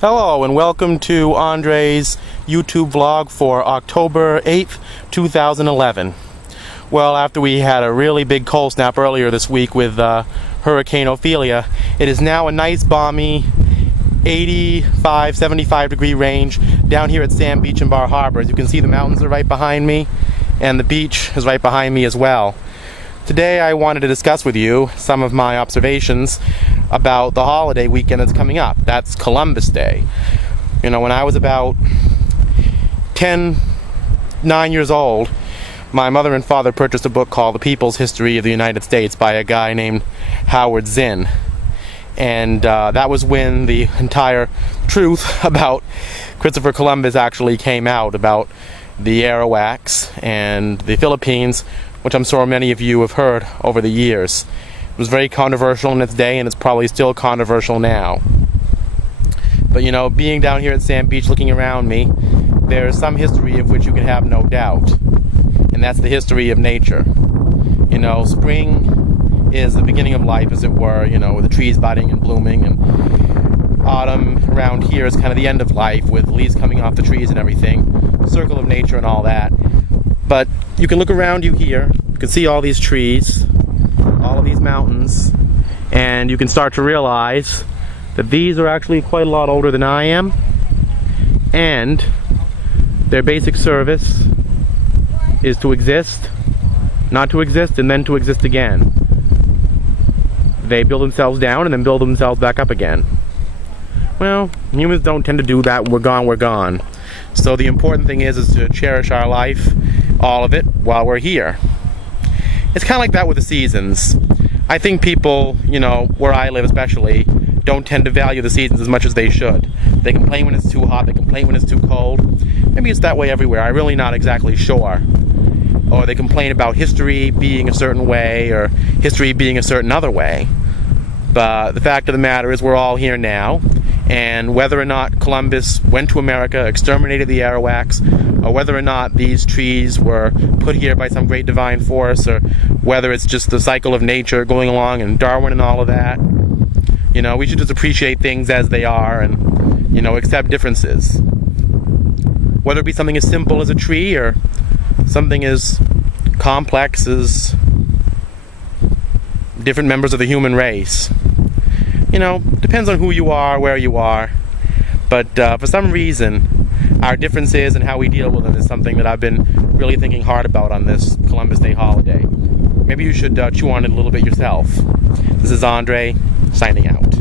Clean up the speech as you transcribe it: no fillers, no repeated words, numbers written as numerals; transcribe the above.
Hello and welcome to Andre's YouTube vlog for October 8th, 2011. Well, after we had a really big cold snap earlier this week with Hurricane Ophelia, it is now a nice balmy 85, 75 degree range down here at Sand Beach and Bar Harbor. As you can see, the mountains are right behind me and the beach is right behind me as well. Today I wanted to discuss with you some of my observations about the holiday weekend that's coming up. That's Columbus Day. You know, when I was about 9 years old, my mother and father purchased a book called The People's History of the United States by a guy named Howard Zinn. And that was when the entire truth about Christopher Columbus actually came out, about the Arawaks and the Philippines, which I'm sure many of you have heard over the years. It was very controversial in its day, and it's probably still controversial now. But you know, being down here at Sand Beach looking around me, there is some history of which you can have no doubt. And that's the history of nature. You know, spring is the beginning of life, as it were, you know, with the trees budding and blooming, and autumn around here is kind of the end of life, with leaves coming off the trees and everything, circle of nature and all that. But you can look around you here, you can see all these trees, all of these mountains, and you can start to realize that these are actually quite a lot older than I am, and their basic service is to exist, not to exist, and then to exist again. They build themselves down and then build themselves back up again. Well, humans don't tend to do that. When we're gone, we're gone. So the important thing is to cherish our life, all of it, while we're here. It's kind of like that with the seasons. I think people, you know, where I live especially, don't tend to value the seasons as much as they should. They complain when it's too hot, they complain when it's too cold. Maybe it's that way everywhere, I'm really not exactly sure. Or they complain about history being a certain way, or history being a certain other way. But the fact of the matter is we're all here now, and whether or not Columbus went to America, exterminated the Arawaks, or whether or not these trees were put here by some great divine force, or whether it's just the cycle of nature going along, and Darwin and all of that, you know, we should just appreciate things as they are and, you know, accept differences. Whether it be something as simple as a tree or something as complex as different members of the human race. You know, depends on who you are, where you are, but for some reason our differences and how we deal with them is something that I've been really thinking hard about on this Columbus Day holiday. Maybe you should chew on it a little bit yourself. This is Andre, signing out.